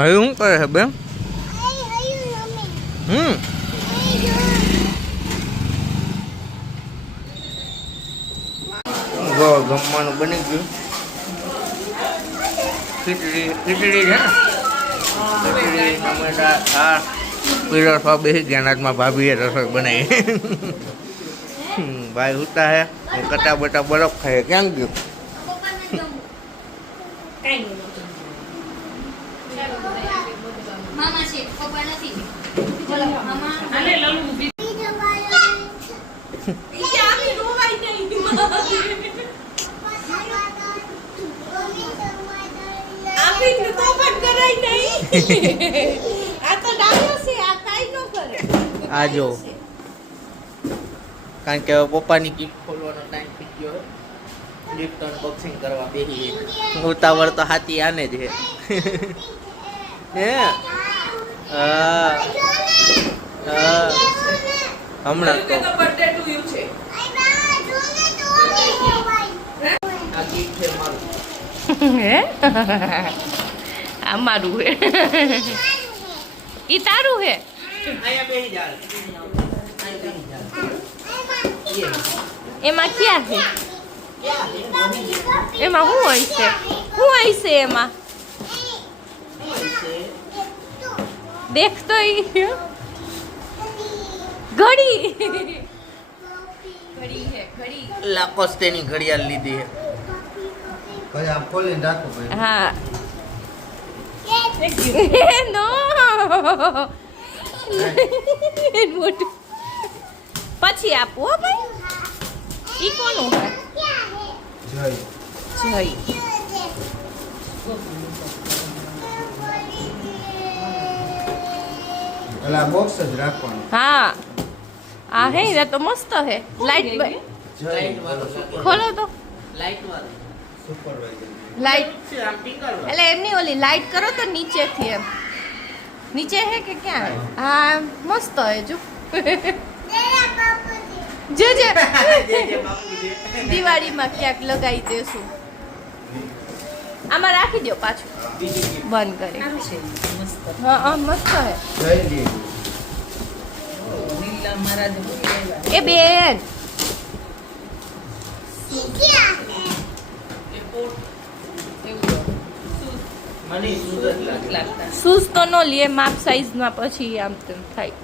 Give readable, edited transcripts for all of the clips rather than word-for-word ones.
હવે શું કરે છે બેન? જમવાનું બની ગયું. ખીચડી છે ને, ખીચડી ટમેટા છાશ પીરસવા બેસી ગયા. નાચમાં ભાભીએ રસોઈ બનાવી. ભાઈ ઉતા હે, કટા બટા બરફ ખાય. ક્યાં ગયું? આ જો, કારણ કે પપ્પાની ગિફ્ટ ખોલવાનો ટાઈમ થઈ ગયો. ગિફ્ટ અનબોક્સિંગ કરવા બેસી. ઉતાવળ તો હાથી આને જ હે. હમણાં તો બર્થડે ટુ યુ છે. આ ગિફ્ટ છે મારું. હે આ મારું હે. ઈ તારું હે. આયા બેહી જા. એમાં ક્યાં છે? એમાં શું હોય છે? શું હોય છે એમાં? દેખ તો ઘડી. ઘડી હે, ઘડી. લાકોસ્ટેની ઘડિયાળ લીધી હે. ભાઈ આપ ખોલીને રાખો ભાઈ. હા. નો. મોટું પછી આપો હો ભાઈ. ઈ કોનું હે? જય. જય. અલા બોક્સ જ રાખવાનું. હા આ હે ને તો મસ્ત હે. લાઈટ ખોલો તો. લાઈટ વાળો સુપરવાઇઝર. લાઈટ એટલે એમની ઓલી લાઈટ કરો તો નીચેથી એમ. નીચે હે કે ક્યાં? હા મસ્ત હે જો. જે દિવાળીમાં ક્યાંક લગાવી દેશું. આમાં રાખી દો પાછું બંધ કરી. હા મસ્ત હે. એ બેન શૂઝ તો નો લે. માપ સાઈઝ માં પછી આમ તેમ થાય.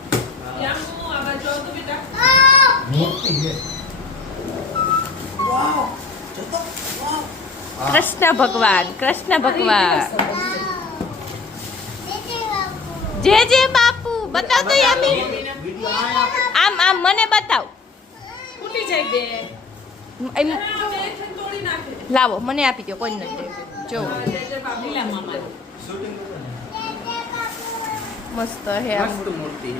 કૃષ્ણ ભગવાન, કૃષ્ણ ભગવાન. જે બાપુ બતાવ તો યામી. આમ આમ મને બતાવ. ફૂટી જાય બે. લાવો મને આપી દો. કોઈ નથી જો. મસ્ત હે. મસ્ત મૂર્તિ.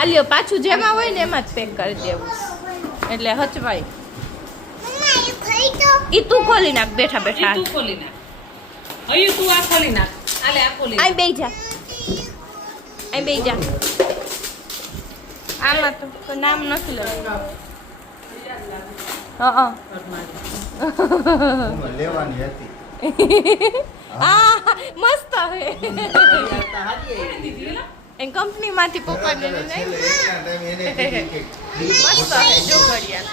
આલ્યો પાછું જેમાં હોય ને એમાં જ પેક કરી દેવું એટલે હચવાય. ઈ તું ખોલી નાખ બેઠા બેઠા. તું ખોલી નાખ. હયું તું આ ખોલી નાખ. આલે આ ખોલી. આઈ બેહી જા. આઈ બેહી જા. આમાં તો નામ નથી લખતું. હા લેવાની હતી. આ મસ્ત હે. એન કંપની માંથી પપ્પાને મસ્ત હે જો ઘડિયાળ.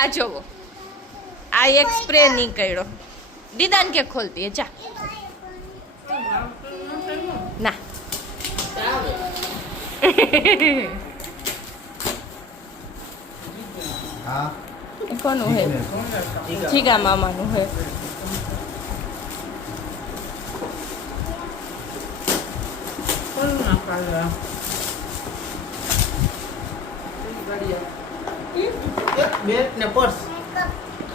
આ જોવો આ એક સ્પ્રે નીકળ્યો. દીદાન કે ખોલતી હે જા. ના હા કોનું હે? જીગા મામાનું હે. બેટ ને પર્સ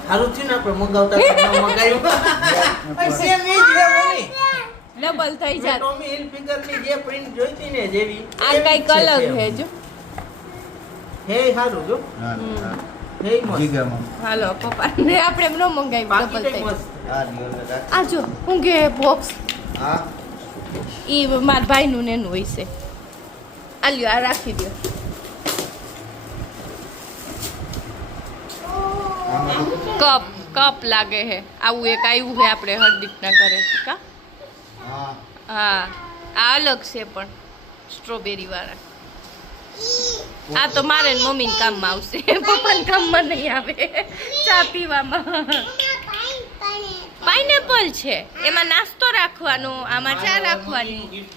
સારું થયું ને આપણે મગાવતા મગાવ્યું. ડબલ થઈ જાય. ટોમી હિલફિગર ની જે પ્રિન્ટ જોઈતી ને જેવી આ કઈક અલગ હે જો. હે સારું જો. હે મસ્ત. હાલો પપ્પા ને આપણે ન મંગાવ્યું ડબલ થઈ. આ જો હું કે બોક્સ. હા ઈ માર ભાઈ નું ને એનું હોય છે. આલ્યો આ રાખી દો. કપ કપ લાગે હે આવું એક આવ્યું હે આપણે હરદીપના ઘરે કા હા હા આ અલગ છે પણ સ્ટ્રોબેરી વાળા આ તો મારે ને મમ્મીને કામમાં આવશે પપ્પાને કામમાં નહીં આવે ચા પીવામાં પાઇનેપલ છે એમાં નાસ્તો રાખવાનો આમાં ચા રાખવાની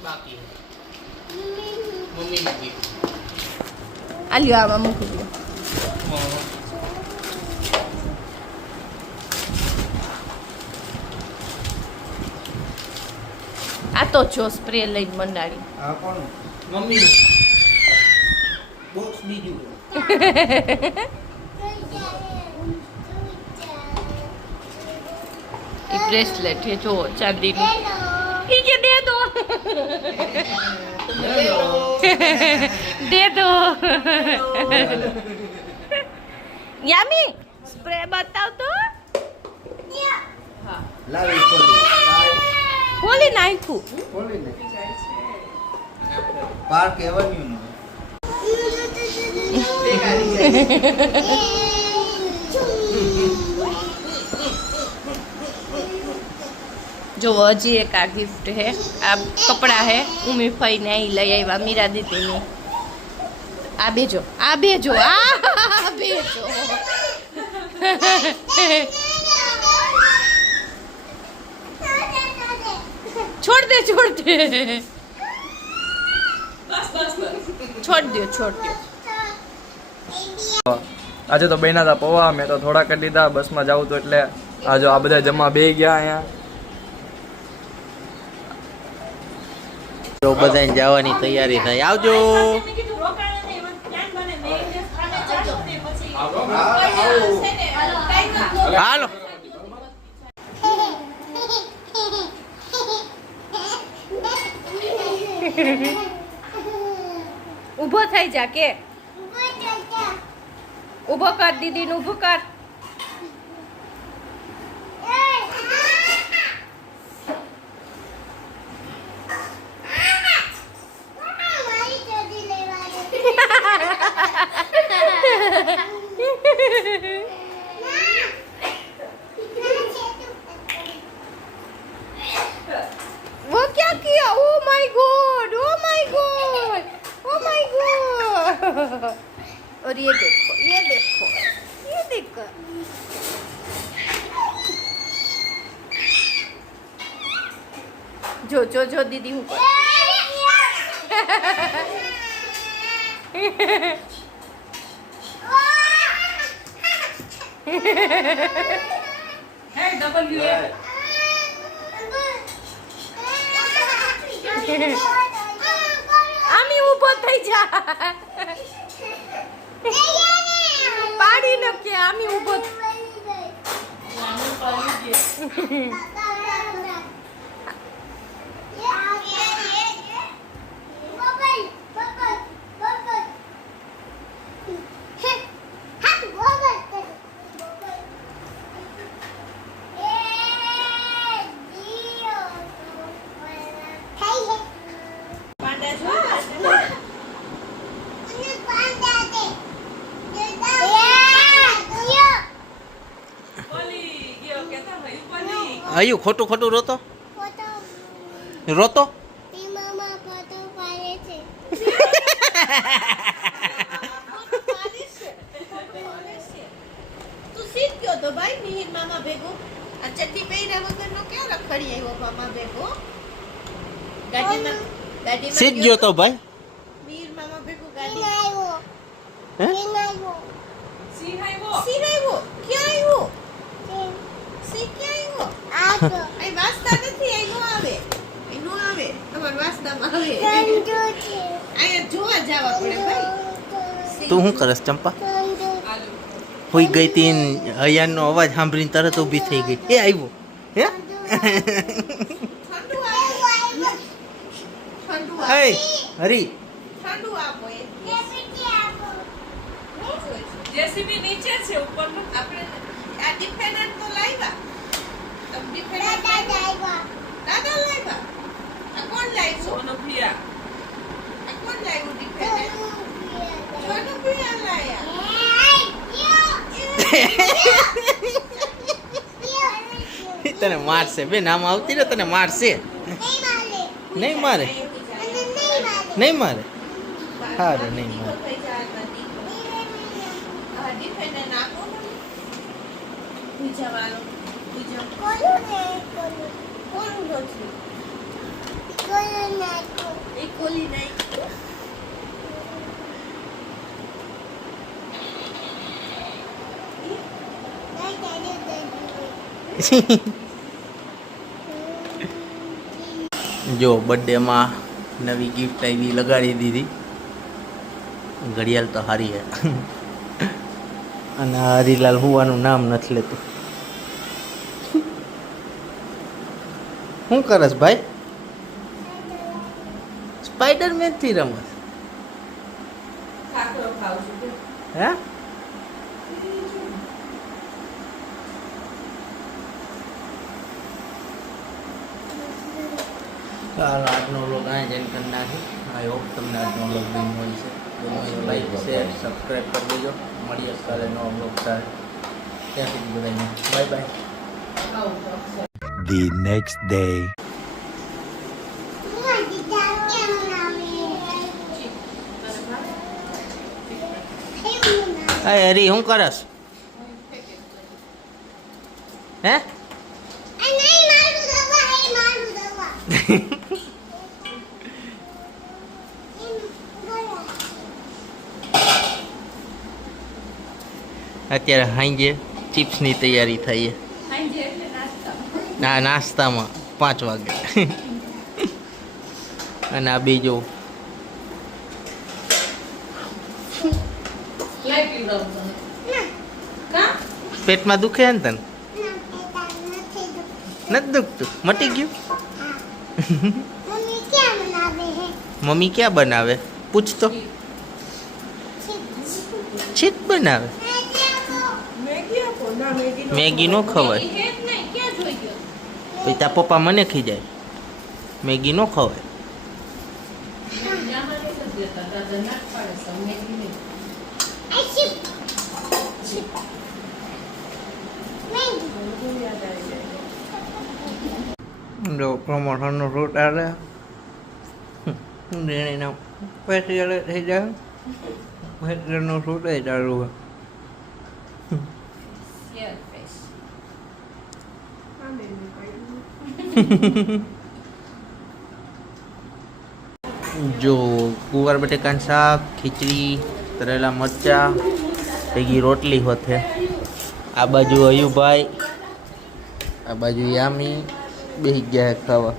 આલ્યો આમાં મૂકી દો આ તો જો સ્પ્રે લઈને મંડાડી આ કોણ મમ્મી બોક્સ બીજું એ બ્રેસલેટ છે જો ચાંદીનું ઈ કે દે દો દે દો યામી સ્પ્રે બતાવ તો લાવી ખોલી ખોલી નાખ્યું ખોલીને પાર્ક એવન્યુ નો જો હજી એક આ ગિફ્ટ હે આ કપડા હે ઉમી ફઈને અહીં લઈ આવ્યા મીરા દીદીની આ બેજો આ બેજો આ બેજો છોડ દે છોડ દે છોડ દો આજે તો બન્યા હતા પૌવા મેં તો થોડા કરી દીધા બસમાં જાઉં તો એટલે આ જો આ બધા જમવા બે ગયા અહીંયા તો બધાને જવાની તૈયારી થાય આવજો હાલો ઊભો થઈ જા કે ઊભો કર દીદી નું ઊભો કર वो क्या किया oh my God oh my God oh my God और ये देखो ये देखो ये देखो जो जो जो दीदी हूँ आमी ऊभो થઈ જા પાડી ન કે આમી ઊભો આયુ ખોટું ખોટું રોતો રોતો તું સીધ ગયો તો ભાઈ મિહિર મામા ભેગો આ ચડ્ડી પહેર્યા વગરનો ક્યાં રખડી આવ્યો મામા ભેગો ગાડીમાં સીધ ગયો તો ભાઈ મિહિર મામા ભેગો ગાડી આવ્યો હે સિંહ આવ્યો ક્યાં આવ્યો સિંહ ક્યાં આવ્યો આ વાસ્તા નથી આ નો આવે એ નો આવે તમાર વાસ્તામાં આવે અહીંયા જોવા જવા પડે ભાઈ તું શું કરસ ચંપા હોઈ ગઈ તી હયાનનો અવાજ સાંભળીને તરત ઊભી થઈ ગઈ એ આવ્યો હે ઠંડુ ઠંડુ હે હરી ઠંડુ આપો એ જેસીબી નીચે છે ઉપર આપણે આ ડિફેન્ડર તો લાવ્યા તમે ડિફેન્ડર લાવ્યા દાદા લાવ્યા આ કોણ લાવ્યું સોનપ્રિયા આ કોણ લાવ્યું ડિફેન્ડર સોનપ્રિયા લાવ્યા તને મારશે બેન, આમ આવતી ને તને મારશે. નહીં મારે, નહીં મારે, સારું નહીં મારે. જો બર્થડેમાં નવી ગિફ્ટ આવી, લગાડી દીધી. ઘડિયાળ તો સારી હે. અને હરીલાલ હુવાનું નામ નથી લેતું. શું કરસ ભાઈ? સ્પાઈડરમેન થી રમસ? હે? ચાલો આજનો વ્લોગ અહીં જેમ કરી નાખી. આઈ હોપ તમને આજનો વ્લોગ ગમ્યો હોય છે. લાઈક શેર સબસ્ક્રાઈબ કરી દેજો. મળીએ કાલે નવો વ્લોગ સાથે. ત્યાં સુધી બધાને bye bye. The next day. હાય હરી, શું કરસ? હે? અત્યારે હાંજે ચિપ્સની તૈયારી થઈ છે. ના, નાસ્તામાં 5 વાગે. અને આ બીજો પેટમાં દુખે ને તને? નથી દુખતું? મટી ગયું? મમ્મી ક્યાં બનાવે? પૂછ તો. છીટ બનાવે? મેગી નો ખવાય. પછી તાર પપ્પા મને ખીજાય. મેગી નો ખવાય. જો પ્રમોશનનો રૂટ આવે એના પછી થઈ જાય. નો રૂટ ચાલુ હોય. જો કુવાર બટેકાનું શાક, ખીચડી, તરેલા મરચા, ભેગી રોટલી હોતે. આ બાજુ અયુભાઈ, આ બાજુ યામી બેસી ગયા ખાવા.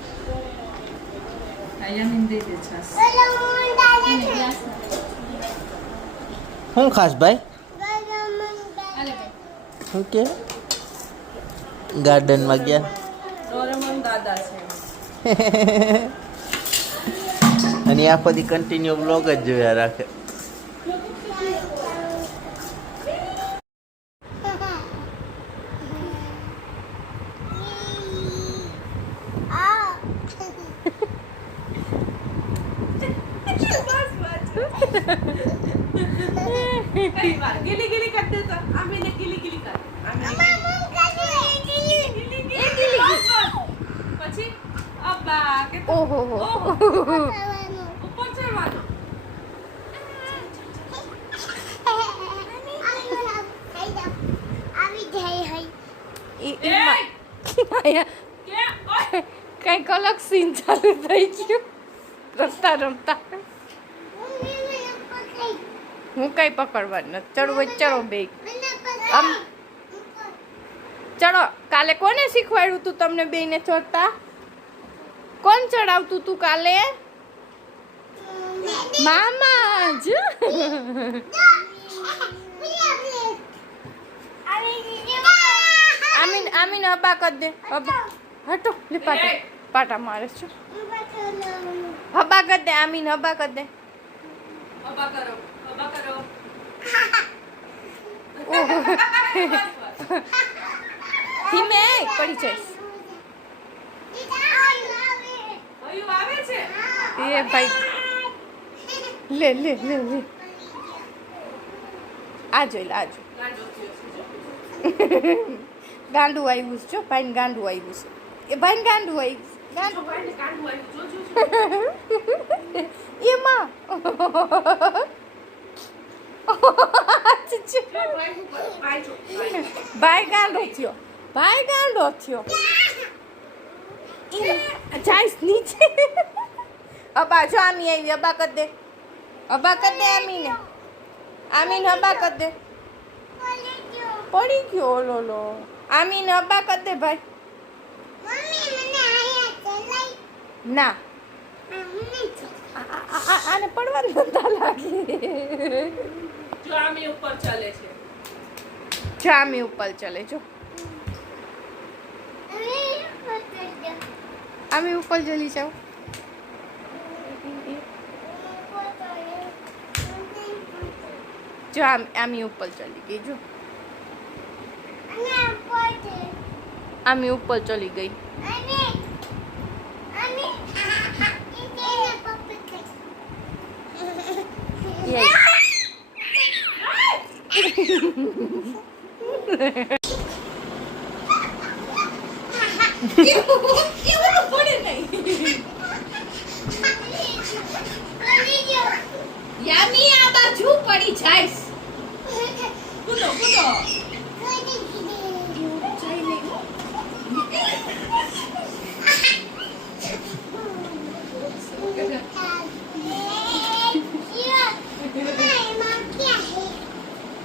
શું ખાસ ભાઈ? શું કે ગાર્ડનમાં ગયા? અને આ બધી કન્ટિન્યુ બ્લોગ જ જોયા રાખે. ગીલી ગીલી કર દેતા. આમીને ગીલી ગીલી કર. પછી અબ્બા કે ઓહો ઉપર ચડવાનો. કઈક અલગ સીન ચાલુ થઈ ગયું રમતા રમતા. હું કઈ પકડવાનું નથી. ચડો ચડો બે આમ ચડો. કાલે કોને શીખવાડ્યું તું તમને બેને ચડતા? કોણ ચડાવતું તું કાલે? મામા જ. આમીન આમીન અબા કર દે. અબા હટો લે પાટા પાટા મારે છે. હબા કર દે આમીન, હબા કર દે. હબા કરો, હબા કરો. ધીમે પડી જઈશ. એ ભાઈ લે લે લે લે. આ જોઈ લે, આ જો ગાંડું આવ્યું છે જો ભાઈને ગાંડું આવ્યું છે એ ભાઈને ગાંડું આવ્યું એમાં ભાઈ ગાંડો થયો જાઈશ નીચે અબા જો આમી આવી અબા કર દે આમીને અબા કર દે પડી ગયો ઓલો આમીને અબા કર દે ભાઈ ના આને પડવાનું નતા લાગે જો આમી ઉપર ચાલે છે જામી ઉપર ચલે જો આમી ઉપર જલી જાઓ જો આમી ઉપર ચલી ગઈ જો આમી ઉપર ચલી ગઈ યામી આ બાજુ પડી જાઈશ કૂદો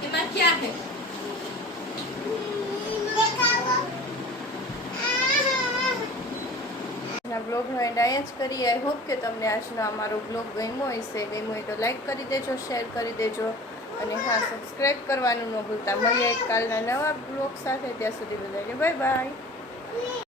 એમાં ક્યાં હે બ્લોગનો એન્ડ અહીંયા જ કરીએ આઈ હોપ કે તમને આજનો અમારો બ્લોગ ગમ્યો હોય તો લાઈક કરી દેજો શેર કરી દેજો અને હા સબસ્ક્રાઈબ કરવાનું ન ભૂલતા મળીએ કાલના નવા બ્લોગ સાથે ત્યાં સુધી બધાને બાય બાય